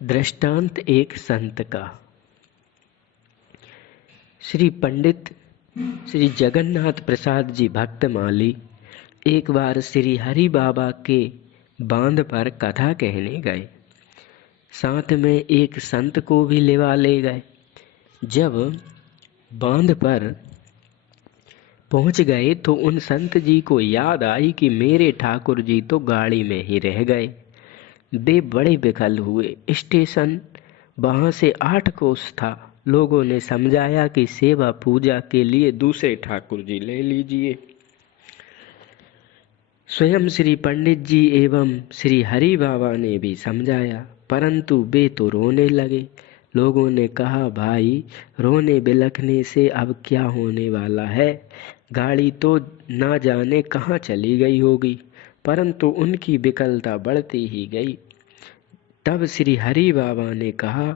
दृष्टांत एक संत का। श्री पंडित श्री जगन्नाथ प्रसाद जी भक्तमाली एक बार श्री हरि बाबा के बांध पर कथा कहने गए। साथ में एक संत को भी ले गए। जब बांध पर पहुंच गए तो उन संत जी को याद आई कि मेरे ठाकुर जी तो गाड़ी में ही रह गए। वे बड़े विकल हुए। स्टेशन वहां से 8 कोस था। लोगों ने समझाया कि सेवा पूजा के लिए दूसरे ठाकुर जी ले लीजिए। स्वयं श्री पंडित जी एवं श्री हरि बाबा ने भी समझाया, परंतु वे तो रोने लगे। लोगों ने कहा, भाई रोने बिलखने से अब क्या होने वाला है, गाड़ी तो ना जाने कहाँ चली गई होगी। परंतु उनकी विकलता बढ़ती ही गई। तब श्री हरि बाबा ने कहा,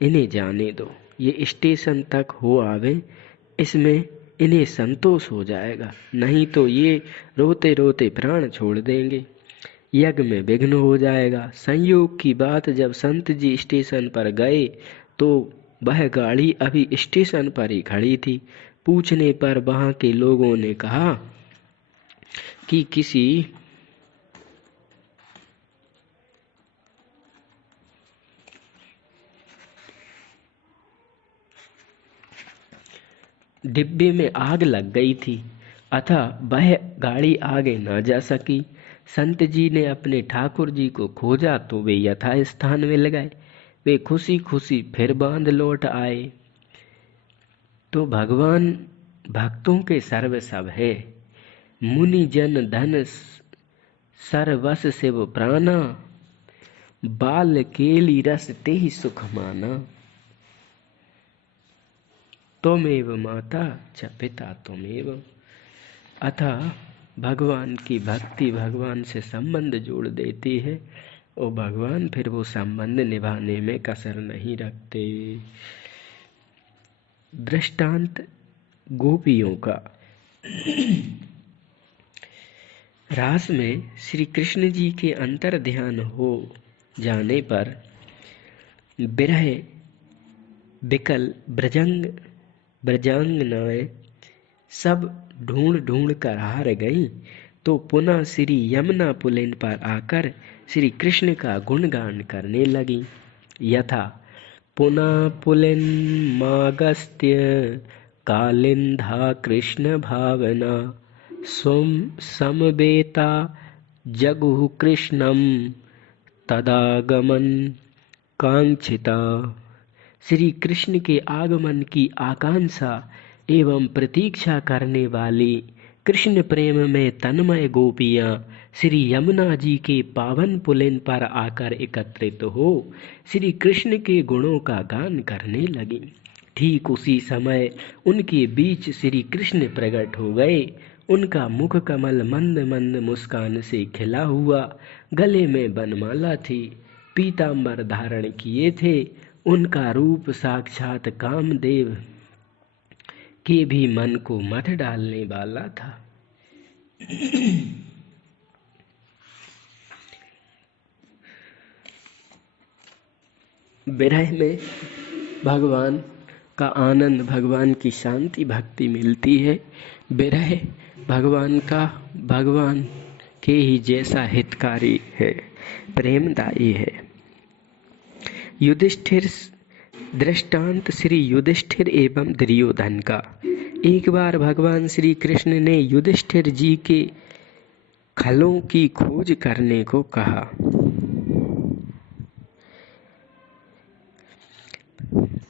इन्हें जाने दो, ये स्टेशन तक हो आवे, इसमें इन्हें संतोष हो जाएगा, नहीं तो ये रोते रोते प्राण छोड़ देंगे, यज्ञ में विघ्न हो जाएगा। संयोग की बात, जब संत जी स्टेशन पर गए तो वह गाड़ी अभी स्टेशन पर ही खड़ी थी। पूछने पर वहां के लोगों ने कहा कि किसी डिब्बे में आग लग गई थी, अतः वह गाड़ी आगे न जा सकी। संत जी ने अपने ठाकुर जी को खोजा तो वे यथा स्थान मिल गए। वे खुशी खुशी फिर बांध लौट आए। तो भगवान भक्तों के सर्व सब है। मुनि जन धन सर्वस शिव प्राणा, बाल केली रस तेहि सुख माना। त्वमेव माता च पिता त्वमेव। अतः भगवान की भक्ति भगवान से संबंध जोड़ देती है और भगवान फिर वो संबंध निभाने में कसर नहीं रखते। दृष्टांत गोपियों का। रास में श्री कृष्ण जी के अंतर ध्यान हो जाने पर विरह विकल ब्रजांगनाएं सब ढूंढ ढूंढ कर हार गईं, तो पुनः श्री यमुना पुलिन पर आकर श्री कृष्ण का गुणगान करने लगी। यथा पुनः पुलिन मागस्त्य कालिंधा कृष्ण भावना, समवेता जगुः कृष्णम तदागमन कांक्षिता। श्री कृष्ण के आगमन की आकांक्षा एवं प्रतीक्षा करने वाली कृष्ण प्रेम में तन्मय गोपियां श्री यमुना जी के पावन पुलिन पर आकर एकत्रित हो श्री कृष्ण के गुणों का गान करने लगी। ठीक उसी समय उनके बीच श्री कृष्ण प्रकट हो गए। उनका मुख कमल मंद मंद मुस्कान से खिला हुआ, गले में बनमाला थी, पीतांबर धारण किए थे। उनका रूप साक्षात कामदेव के भी मन को मथ डालने वाला था। विरह में भगवान का आनंद, भगवान की शांति भक्ति मिलती है। विरह भगवान के ही जैसा हितकारी है, प्रेमदायी है। युधिष्ठिर। दृष्टांत श्री युधिष्ठिर एवं दुर्योधन का। एक बार भगवान श्री कृष्ण ने युधिष्ठिर जी के खलों की खोज करने को कहा।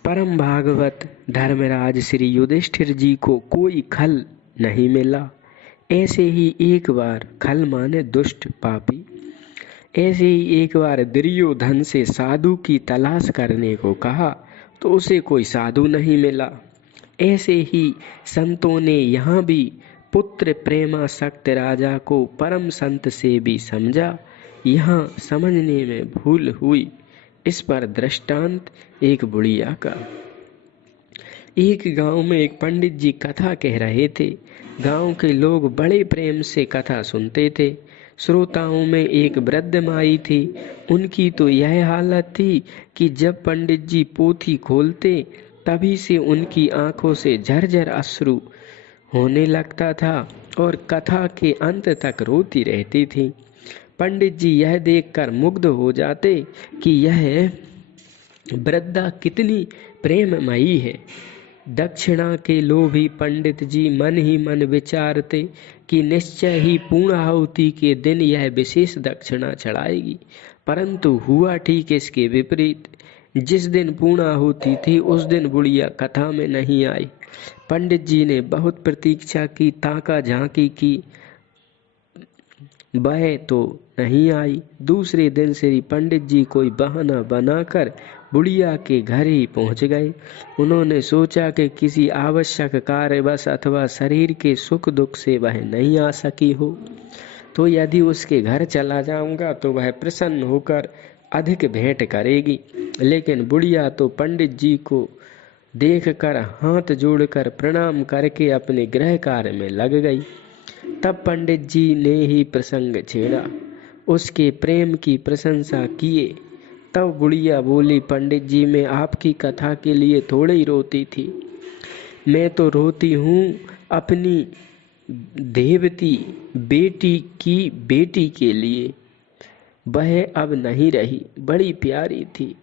परम भागवत धर्मराज श्री युधिष्ठिर जी को कोई खल नहीं मिला। ऐसे ही एक बार, खल माने दुष्ट पापी, ऐसे ही एक बार दुर्योधन से साधु की तलाश करने को कहा तो उसे कोई साधु नहीं मिला। ऐसे ही संतों ने यहाँ भी पुत्र प्रेमासक्त राजा को परम संत से भी समझा, यहाँ समझने में भूल हुई। इस पर दृष्टांत एक बुढ़िया का। एक गांव में एक पंडित जी कथा कह रहे थे। गांव के लोग बड़े प्रेम से कथा सुनते थे। श्रोताओं में एक वृद्ध माई थी। उनकी तो यह हालत थी कि जब पंडित जी पोथी खोलते तभी से उनकी आंखों से झरझर अश्रु होने लगता था और कथा के अंत तक रोती रहती थी। पंडित जी यह देखकर मुग्ध हो जाते कि यह वृद्धा कितनी प्रेममयी है। दक्षिणा के लोभी पंडित जी मन ही मन विचारते कि निश्चय ही पूर्णाहुति के दिन यह विशेष दक्षिणा चढ़ाएगी, परंतु हुआ ठीक इसके विपरीत। जिस दिन पूर्णाहुति थी उस दिन बुढ़िया कथा में नहीं आई। पंडित जी ने बहुत प्रतीक्षा की, ताका झांकी की, वह तो नहीं आई। दूसरे दिन श्री पंडित जी कोई बहाना बनाकर बुढ़िया के घर ही पहुंच गए। उन्होंने सोचा कि किसी आवश्यक कार्यवश अथवा शरीर के सुख दुख से वह नहीं आ सकी हो, तो यदि उसके घर चला जाऊंगा तो वह प्रसन्न होकर अधिक भेंट करेगी। लेकिन बुढ़िया तो पंडित जी को देखकर हाथ जोड़कर प्रणाम करके अपने गृह कार्य में लग गई। तब पंडित जी ने ही प्रसंग छेड़ा, उसके प्रेम की प्रशंसा किए। तब बुढ़िया बोली, पंडित जी मैं आपकी कथा के लिए थोड़े ही रोती थी, मैं तो रोती हूँ अपनी देवती बेटी की बेटी के लिए। वह अब नहीं रही, बड़ी प्यारी थी,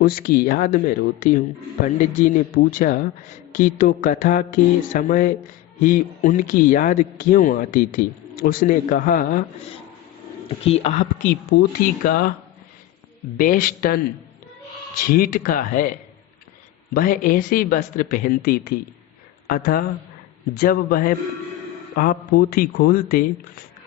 उसकी याद में रोती हूँ। पंडित जी ने पूछा कि तो कथा के समय ही उनकी याद क्यों आती थी? उसने कहा कि आपकी पोथी का बेस्टन छींट का है। वह ऐसे वस्त्र पहनती थी, अतः जब वह आप पोथी खोलते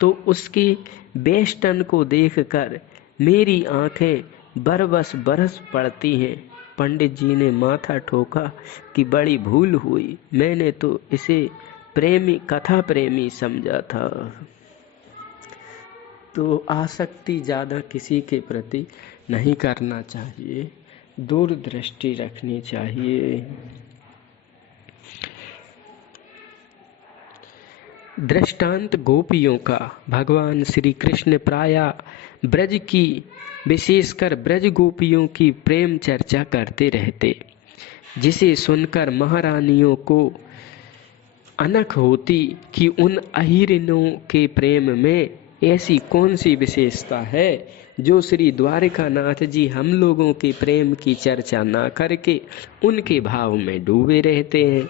तो उसके बेस्टन को देखकर मेरी आंखें बरबस बरस पड़ती हैं। पंडित जी ने माथा ठोका कि बड़ी भूल हुई, मैंने तो इसे कथा प्रेमी समझा था। तो आसक्ति ज़्यादा किसी के प्रति नहीं करना चाहिए, दूरदृष्टि रखनी चाहिए। दृष्टांत गोपियों का। भगवान श्री कृष्ण प्रायः ब्रज की, विशेषकर ब्रज गोपियों की प्रेम चर्चा करते रहते, जिसे सुनकर महारानियों को अनख होती कि उन अहिरिनों के प्रेम में ऐसी कौन सी विशेषता है जो श्री द्वारिकानाथ जी हम लोगों के प्रेम की चर्चा ना करके उनके भाव में डूबे रहते हैं।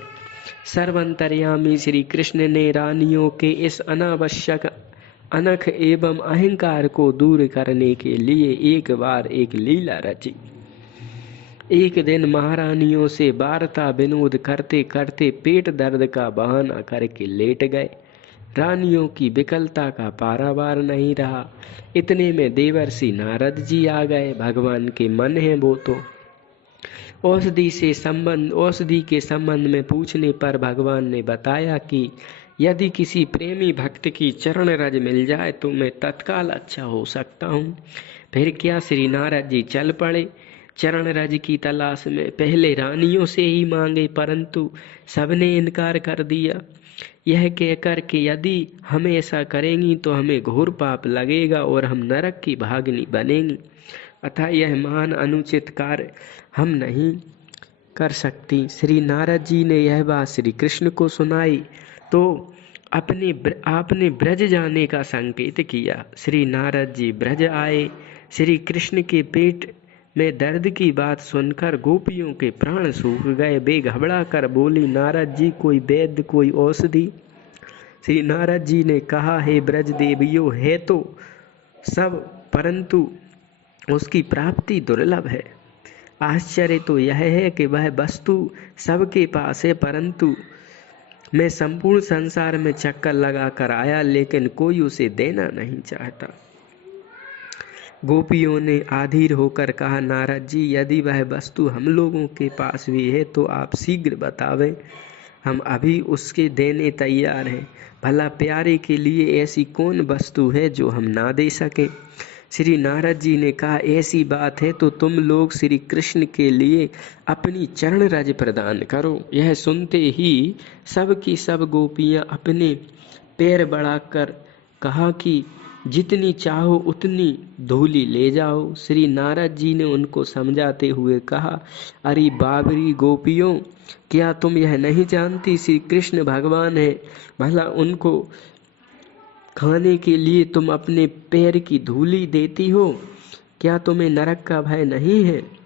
सर्वंतर्यामी श्री कृष्ण ने रानियों के इस अनावश्यक अनख एवं अहंकार को दूर करने के लिए एक बार एक लीला रची। एक दिन महारानियों से वार्ता विनोद करते करते पेट दर्द का बहाना करके लेट गए। रानियों की विकलता का पारावार नहीं रहा। इतने में देवर्षि नारद जी आ गए। भगवान के मन है वो तो। औषधि के संबंध में पूछने पर भगवान ने बताया कि यदि किसी प्रेमी भक्त की चरण रज मिल जाए तो मैं तत्काल अच्छा हो सकता हूँ। फिर क्या, श्री नारद जी चल पड़े चरण रज की तलाश में। पहले रानियों से ही मांगे, परंतु सबने इनकार कर दिया, यह कहकर कि यदि हम ऐसा करेंगी तो हमें घोर पाप लगेगा और हम नरक की भागिनी बनेंगी, अतः यह महान अनुचित कार्य हम नहीं कर सकती। श्री नारद जी ने यह बात श्री कृष्ण को सुनाई तो आपने ब्रज जाने का संकेत किया। श्री नारद जी ब्रज आए। श्री कृष्ण के पेट में दर्द की बात सुनकर गोपियों के प्राण सूख गए। वे घबरा कर बोली, नारद जी कोई वैद्य, कोई औषधि? श्री नारद जी ने कहा, हे ब्रज देवियों, है तो सब, परंतु उसकी प्राप्ति दुर्लभ है। आश्चर्य तो यह है कि वह वस्तु सबके पास है, परंतु मैं संपूर्ण संसार में चक्कर लगा कर आया, लेकिन कोई उसे देना नहीं चाहता। गोपियों ने आधीर होकर कहा, नारद जी यदि वह वस्तु हम लोगों के पास भी है तो आप शीघ्र बतावें, हम अभी उसके देने तैयार हैं। भला प्यारे के लिए ऐसी कौन वस्तु है जो हम ना दे सके? श्री नारद जी ने कहा, ऐसी बात है तो तुम लोग श्री कृष्ण के लिए अपनी चरण रज प्रदान करो। यह सुनते ही सब की सब गोपियां अपने पैर बढ़ाकर कहा कि जितनी चाहो उतनी धूली ले जाओ। श्री नारद जी ने उनको समझाते हुए कहा, अरे बाबरी गोपियों, क्या तुम यह नहीं जानती श्री कृष्ण भगवान है, भला उनको खाने के लिए तुम अपने पैर की धूली देती हो? क्या तुम्हें नरक का भय नहीं है?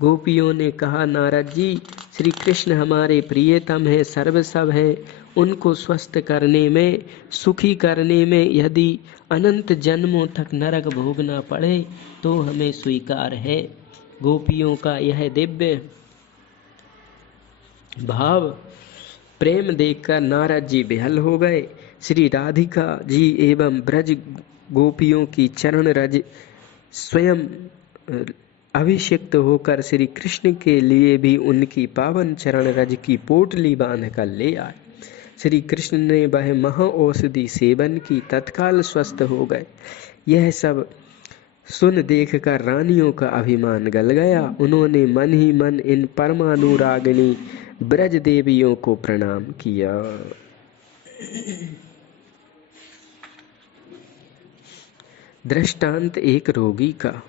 गोपियों ने कहा, नारद जी, श्री कृष्ण हमारे प्रियतम है, सर्वसव है, उनको स्वस्थ करने में, सुखी करने में यदि अनंत जन्मों तक नरक भोगना पड़े तो हमें स्वीकार है। गोपियों का यह दिव्य भाव प्रेम देखकर नारद जी बेहल हो गए। श्री राधिका जी एवं ब्रज गोपियों की चरण रज स्वयं अभिषिक्त होकर श्री कृष्ण के लिए भी उनकी पावन चरण रज की पोटली बांध कर ले आए। श्री कृष्ण ने वह महा औषधि सेवन की, तत्काल स्वस्थ हो गए। यह सब सुन देखकर रानियों का अभिमान गल गया। उन्होंने मन ही मन इन परमानुरागिणी ब्रज देवियों को प्रणाम किया। दृष्टांत एक रोगी का।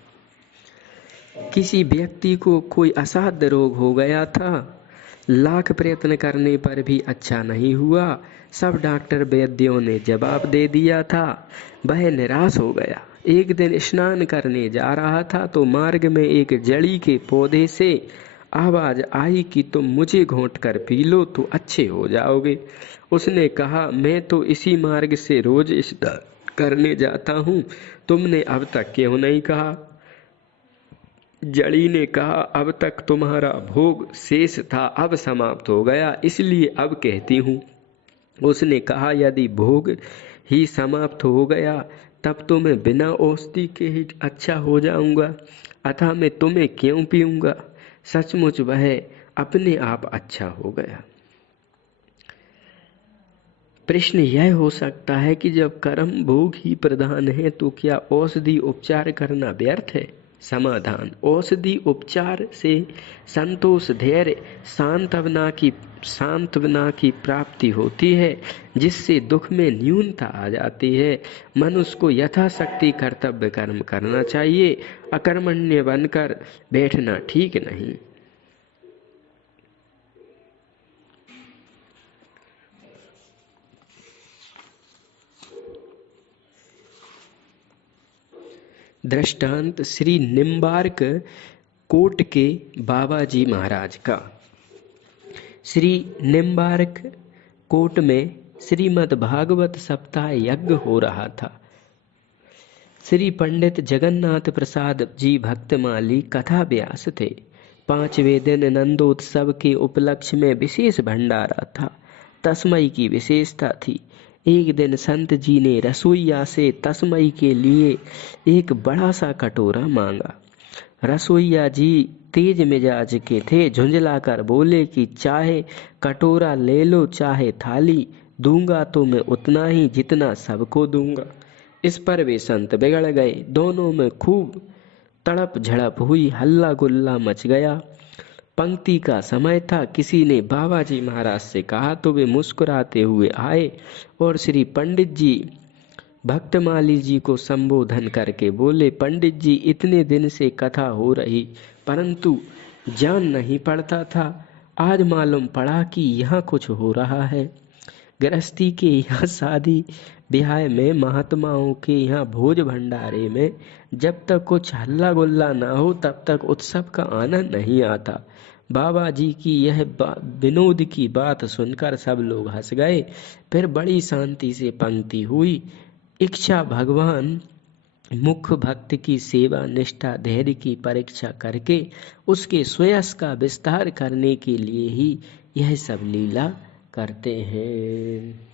किसी व्यक्ति को कोई असाध्य रोग हो गया था। लाख प्रयत्न करने पर भी अच्छा नहीं हुआ। सब डॉक्टर वैद्यों ने जवाब दे दिया था। वह निराश हो गया। एक दिन स्नान करने जा रहा था तो मार्ग में एक जड़ी के पौधे से आवाज आई कि तुम मुझे घोंट कर पी लो तो अच्छे हो जाओगे। उसने कहा, मैं तो इसी मार्ग से रोज स्नान करने जाता हूँ, तुमने अब तक क्यों नहीं कहा? जड़ी ने कहा, अब तक तुम्हारा भोग शेष था, अब समाप्त हो गया, इसलिए अब कहती हूँ। उसने कहा, यदि भोग ही समाप्त हो गया तब तो मैं बिना औषधि के ही अच्छा हो जाऊंगा, अतः मैं तुम्हें क्यों पीऊंगा? सचमुच वह अपने आप अच्छा हो गया। प्रश्न यह हो सकता है कि जब कर्म भोग ही प्रधान है तो क्या औषधि उपचार करना व्यर्थ है? समाधान, औषधि उपचार से संतोष, धैर्य, सांत्वना की प्राप्ति होती है, जिससे दुख में न्यूनता आ जाती है। मनुष्य को यथाशक्ति कर्तव्य कर्म करना चाहिए, अकर्मण्य बनकर बैठना ठीक नहीं। दृष्टांत श्री निम्बार्क कोट के बाबा जी महाराज का। श्री निम्बार्क कोट में श्रीमद् भागवत सप्ताह यज्ञ हो रहा था। श्री पंडित जगन्नाथ प्रसाद जी भक्तमाली कथा व्यास थे। 5वें दिन नंदोत्सव के उपलक्ष्य में विशेष भंडारा था। तस्मई की विशेषता थी। एक दिन संत जी ने रसोइया से तस्मई के लिए एक बड़ा सा कटोरा मांगा। रसोइया जी तेज मिजाज के थे। झुंझलाकर बोले कि चाहे कटोरा ले लो चाहे थाली, दूंगा तो मैं उतना ही जितना सबको दूंगा। इस पर वे संत बिगड़ गए। दोनों में खूब तड़प झड़प हुई, हल्ला गुल्ला मच गया। पंक्ति का समय था। किसी ने बाबा जी महाराज से कहा तो वे मुस्कुराते हुए आए और श्री पंडित जी भक्तमाली जी को संबोधन करके बोले, पंडित जी, इतने दिन से कथा हो रही परंतु जान नहीं पड़ता था, आज मालूम पड़ा कि यहाँ कुछ हो रहा है। गृहस्थी के यहाँ शादी ब्याह में, महात्माओं के यहाँ भोज भंडारे में जब तक कुछ हल्ला गुल्ला ना हो तब तक उत्सव का आनंद नहीं आता। बाबा जी की यह विनोद की बात सुनकर सब लोग हंस गए। फिर बड़ी शांति से पंक्ति हुई। इच्छा भगवान मुख्य भक्त की सेवा, निष्ठा, धैर्य की परीक्षा करके उसके श्रेयस का विस्तार करने के लिए ही यह सब लीला करते हैं।